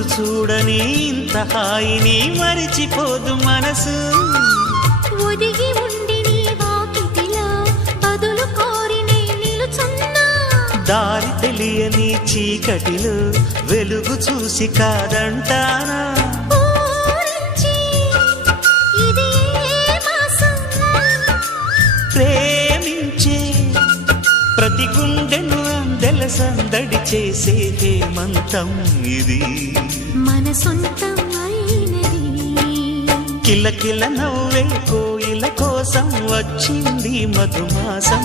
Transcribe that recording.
రోజు చూడని ఇంత హాయిని మరిచిపోదు మనసు. ఒదిగి ఉండి నీ వాకిటిలో బదులు కోరి నే నిలుచున్నా. దారి తెలియని చీకటిలో వెలుగు చూసి కాదంటానా. ఊరించి ఇది ఏ మాసం? ప్రేమించే ప్రతి గుండెను అందెల సందడి చేసే హేమంతం ఇది. మన సొంతం అయినది. కిలకిల నవ్వే కోయిల కోసం వచ్చింది మధుమాసం.